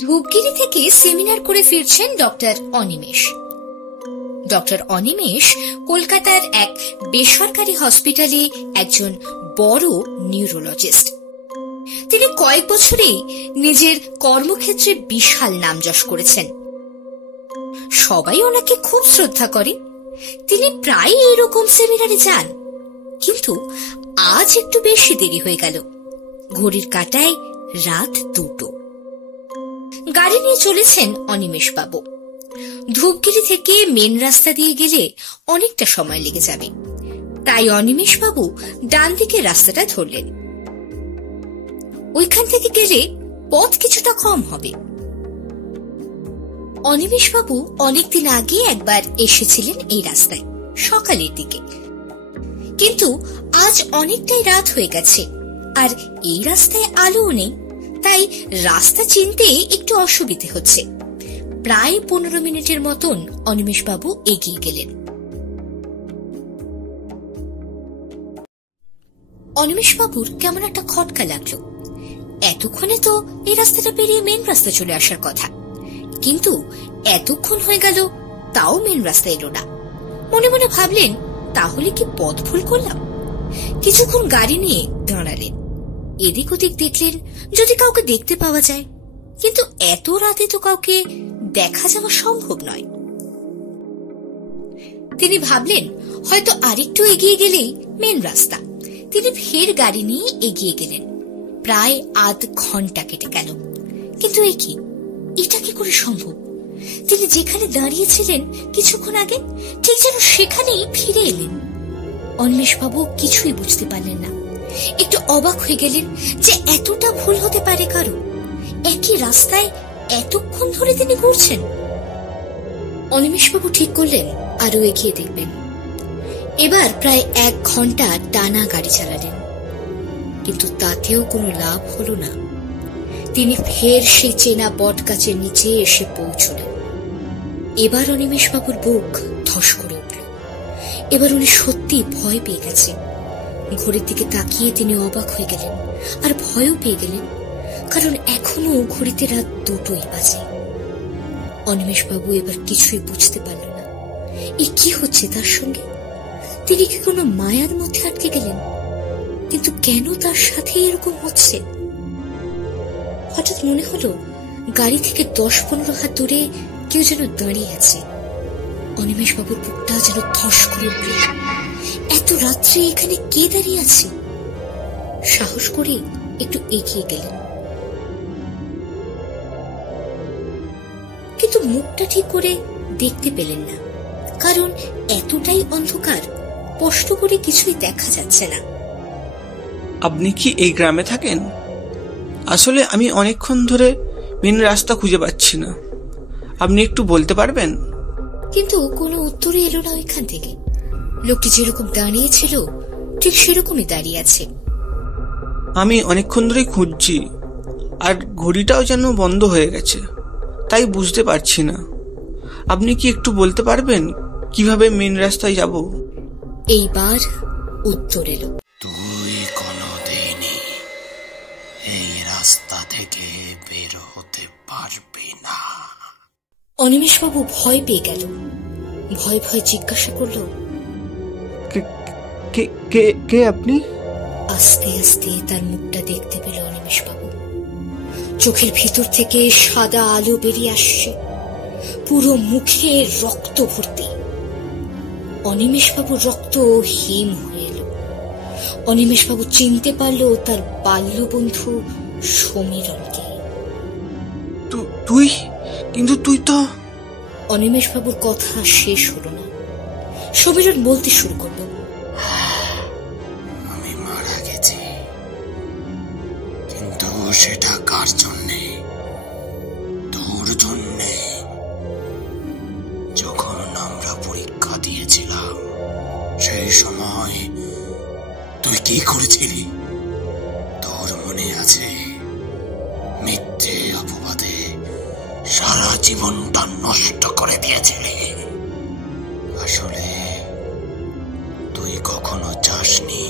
ধূপগিরি থেকে সেমিনার করে ফিরছেন ডক্টর অনিমেষ। ডক্টর অনিমেষ কলকাতার এক বেসরকারি হসপিটালে একজন বড় নিউরোলজিস্ট। তিনি কয়েক বছরেই নিজের কর্মক্ষেত্রে বিশাল নাম যশ করেছেন। সবাই ওনাকে খুব শ্রদ্ধা করে। তিনি প্রায় এরকম সেমিনারে যান, কিন্তু আজ একটু বেশি দেরি হয়ে গেল। ঘড়ির কাঁটায় রাত 2টো। গাড়ি নিয়ে চলেছেন অনিমেষ বাবু। ধূপগিরি থেকে মেন রাস্তা দিয়ে গেলে অনেকটা সময় লেগে যাবে, তাই অনিমেষ বাবু ডান দিকের রাস্তাটা ধরলেন। ওইখান থেকে গেলে পথ কিছুটা কম হবে। অনিমেষ বাবু অনেকদিন আগে একবার এসেছিলেন এই রাস্তায় সকালের দিকে, কিন্তু আজ অনেকটাই রাত হয়ে গেছে আর এই রাস্তায় আলোও নেই, তাই রাস্তা চিনতে একটু অসুবিধে হচ্ছে। প্রায় 15 মিনিটের মতন অনিমেষ বাবু এগিয়ে গেলেন। অনিমেষ বাবুর কেমন একটা খটকা লাগলো। এতক্ষণে তো এই রাস্তাটা পেরিয়ে মেন রাস্তা চলে আসার কথা, কিন্তু এতক্ষণ হয়ে গেল তাও মেন রাস্তা এলো না। মনে মনে ভাবলেন, তাহলে কি পথ ভুল করলাম? কিছুক্ষণ গাড়ি নিয়ে দাঁড়ালেন। এদিক ওদিক দেখলেন যদি কাউকে দেখতে পাওয়া যায়, কিন্তু এত রাতে তো কাউকে দেখা যাওয়া সম্ভব নয়। তিনি ভাবলেন হয়তো আরেকটু এগিয়ে গেলেই মেন রাস্তা। তিনি ফের গাড়ি নিয়ে এগিয়ে গেলেন। প্রায় আধ ঘন্টা কেটে গেল, কিন্তু এটা কি করে সম্ভব? তিনি যেখানে দাঁড়িয়েছিলেন কিছুক্ষণ আগে, ঠিক যেন সেখানেই ফিরে এলেন। অনিমেষ বাবু কিছুই বুঝতে পারলেন না। একটু অবাক হয়ে গেলেন যে এতটা ভুল হতে পারে কারো। একই রাস্তায় এতক্ষণ ধরে তিনি ঘুরছেন। অনিমেষ বাবু ঠিক করলেন আরো এগিয়ে দেখবেন। এবার প্রায় 1 ঘন্টা টানা গাড়ি চালালেন, কিন্তু তাতেও কোনো লাভ হলো না। তিনি ফের সেই চেনা বট গাছের নিচে এসে পৌঁছলেন। এবার অনিমেষ বাবুর বুক ধস করে উঠল। এবার উনি সত্যি ভয় পেয়ে গেছে। ঘড়ির দিকে তাকিয়ে তিনি অবাক হয়ে গেলেন আর ভয়ও পেয়ে গেলেন, কারণ এখনো ঘড়িতে রাত 2টোই বাজে। অনিমেষ বাবু এবার কিছুই বুঝতে পারল না এ কি হচ্ছে তার সঙ্গে। তিনি কি কোনো মায়ার মধ্যে আটকে গেলেন? কিন্তু কেন তার সাথে এরকম হচ্ছে? হঠাৎ মনে হলো গাড়ি থেকে 10-15 হাত দূরে কেউ যেন দাঁড়িয়ে আছে। অনিমেষ বাবুর বুকটা যেন ধস করে উঠল। এত রাত্রে এখানে কে দাঁড়িয়ে আছে? সাহস করে একটু এগিয়ে গেলেন, কিন্তু মুখটা ঠিক করে দেখতে পেলেন না, কারণ এতটাই অন্ধকার, স্পষ্ট করে কিছুই দেখা যাচ্ছে না। আপনি কি এই গ্রামে থাকেন? আসলে আমি অনেকক্ষণ ধরে মেন রাস্তা খুঁজে পাচ্ছি না, আপনি একটু বলতে পারবেন? কিন্তু কোনো উত্তরই এলো না ওইখান থেকে। লোকটি যেরকম দাঁড়িয়েছিল ঠিক সেরকমই দাঁড়িয়ে আছে। আমি অনেকক্ষণ ধরে খুঁজছি, আর ঘড়িটাও যেন বন্ধ হয়ে গেছে, তাই বুঝতে পারছি না। আপনি কি একটু বলতে পারবেন কিভাবে মেন রাস্তায় যাব? এইবার উত্তর এলো। তুই কোনোদিনই এই রাস্তা থেকে বের হতে পারবি না। অনিমেষ বাবু ভয় পেয়ে গেল। ভয় ভয় জিজ্ঞাসা করল, কে আপনি? আস্তে আস্তে তার মুখটা দেখতে পেল অনিমেষ বাবু। চোখের ভিতর থেকে সাদা আলো বেরিয়ে আসছে, পুরো মুখে রক্ত ভর্তি। অনিমেষ বাবুর রক্ত হিম হয়ে এলো। অনিমেষ বাবু চিনতে পারল তার বাল্য বন্ধু সমীরণকে। তুই তো। অনিমেষ বাবুর কথা শেষ হলো না। সমীরণ বলতে শুরু করলো, আমি মারা গেছি, কিন্তু সেটা কার জন্যে? তোর জন্যে। যখন আমরা পরীক্ষা দিয়েছিলাম সেই সময় তুই কি করেছিলি তোর মনে আছে? মিথ্যে অপবাদে সারা জীবনটা নষ্ট করে দিয়েছিলি। আসলে তুই কখনো চাসনি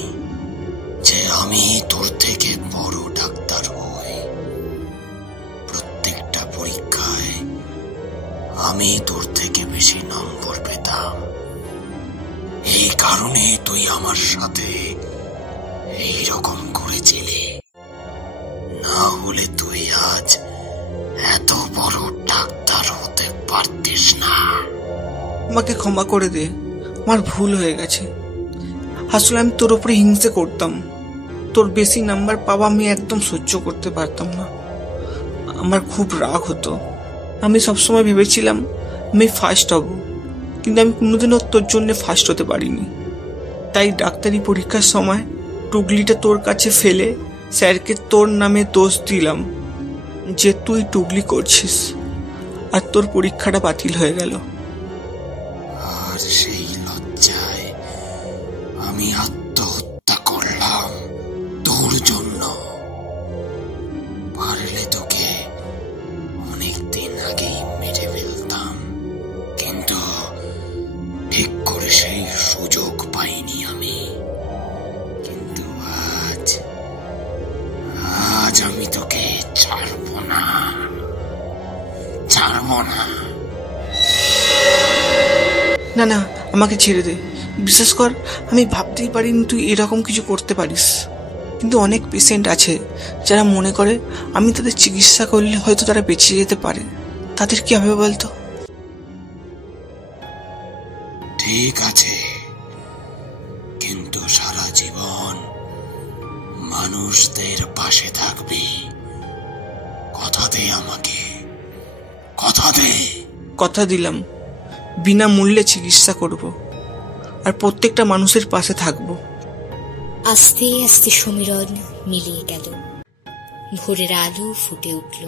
যে আমি তোর থেকে বড় ডাক্তার হই। প্রত্যেক পরীক্ষায় আমি তোর থেকে বেশি নম্বর পেতাম। এই কারণে তুই আমার সাথে এইরকম করেছিলি, না হলে তুই আজ এত বড় ডাক্তার হতে পারতিস না। আমাকে ক্ষমা করে দে, আমার ভুল হয়ে গেছে। আসলে আমি তোর উপরে হিংসে করতাম। তোর বেশি নাম্বার পাওয়া আমি একদম সহ্য করতে পারতাম না। আমার খুব রাগ হতো। আমি সবসময় ভেবেছিলাম আমি ফার্স্ট হব, কিন্তু আমি কোনোদিনও তোর জন্য ফার্স্ট হতে পারিনি। তাই ডাক্তারি পরীক্ষার সময় টুগলিটা তোর কাছে ফেলে স্যারকে তোর নামে দোষ দিলাম যে তুই টুগলি করছিস, আর তোর পরীক্ষাটা বাতিল হয়ে গেল। আর সেই লজ্জায় আমি আত্মহত্যা করলাম তোর জন্য। পারলে তোকে অনেক দিন আগেই মেরে ফেলতাম, কিন্তু ঠিক করে সেই সুযোগ পাইনি আমি। কিন্তু আজ আমি তোকে ছাড়বো না। না না, আমাকে ছেড়ে দে। বিশ্বাস কর, আমি ভাবতেই পারিনি তুই এরকম কিছু করতে পারিস। কিন্তু অনেক পেশেন্ট আছে যারা মনে করে আমি তাদের চিকিৎসা করলে হয়তো তারা বেঁচে যেতে পারে। তাদের কি হবে বলতো? ঠিক আছে, কিন্তু সারা জীবন মানুষদের পাশে থাকবি। কথা দে আমাকে, কথা দে। কথা দিলাম, বিনামূল্যে চিকিৎসা করব আর প্রত্যেকটা মানুষের পাশে থাকব। আস্তে আস্তে সমীরণ মিলিয়ে গেল। ভোরের আলো ফুটে উঠল।